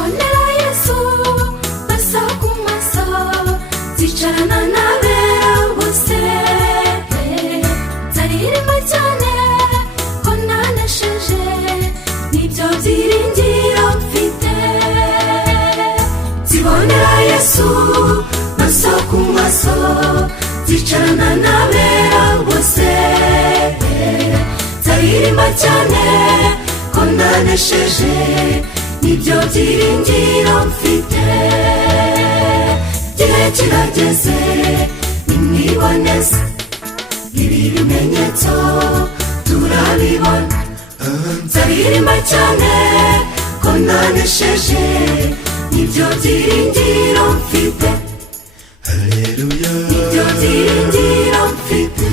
zibonera Yesu maso ku maso, zicarana n'abera bose, zaririmba cyane ko nanesheje, nibyo byiringiro mfite. Zibonera Yesu maso ku maso, zicarana n'abera bose, zaririmba cyane ko nanesheje, nibyo byiringiro mfite. Igihe kirageze nimwiboneze, ibi bimenyetso turabibona, zaririmba cyane ko nanesheje, nibyo byiringiro mfite. Haleluya, nibyo byiringiro mfite.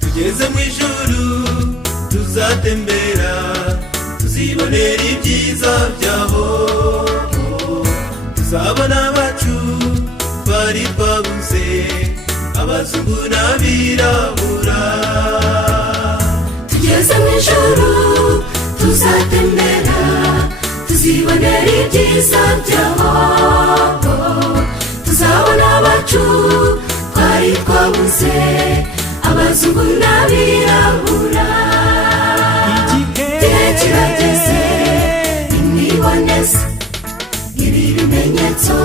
tugeze mu ijuru tuzatembera, tuzibonera ibyiza byaho, tuzabona abacu bari twabuze, abazungu n'abirabura. Tugeze mu ijuru tuzatembera, tuzibonera ibyiza byaho, tuzabona abacu twari twabuze, abazungu n'abirabura. Igihe kirageze nimwiboneze, ibi bimenyetso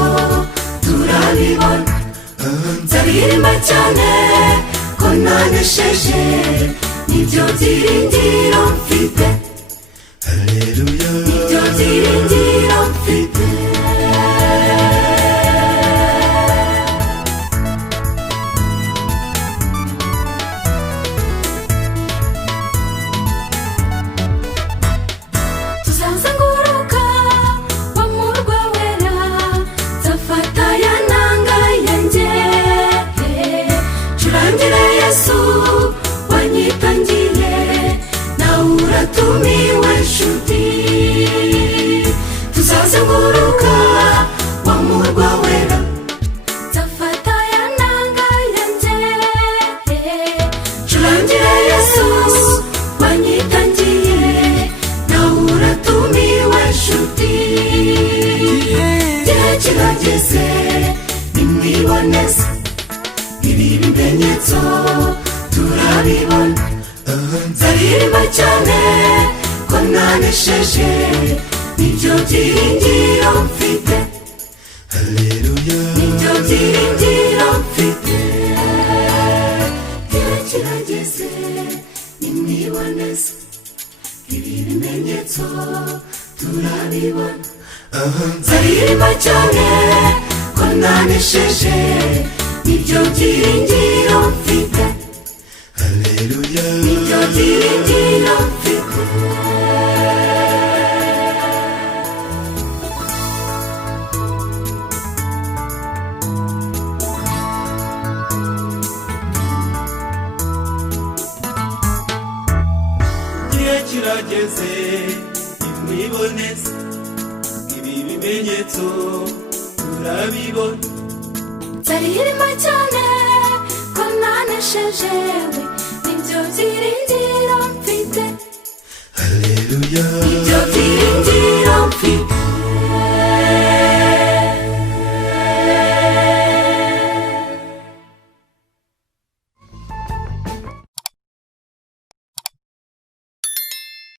turabibona, zaririmba cyane ko nanesheje, nibyo byiringiro mfite. Haleluya, nibyo byiringiro mfite. Tuzazenguruka wa murwa wera, nzafata ya nanga yanjye, curangire Yesu wanyitangiye, nawe uratumiwe nshuti. Tuzazenguruka wa murwa wera, nzafata ya nanga yanjye, curangire Yesu wanyitangiye, nawe uratumiwe nshuti. Igihe kirageze nimwiboneze, ibi bimenyetso turabibona, zaririmba cyane ko nanesheje, nibyo byiringiro mfite. haleluya, nibyo byiringiro mfite. Igihe kirageze nimwiboneze, ibi bimenyetso turabibona, zaririmba cyane ko nanesheje, nibyo byiringiro mfite. haleluya, nibyo byiringiro mfite. igihe kirageze nimwiboneze, ibi bimenyetso turabibona, zaririmba cyane ko nanesheje, nibyo byiringiro mfite. haleluya, nibyo byiringiro mfite.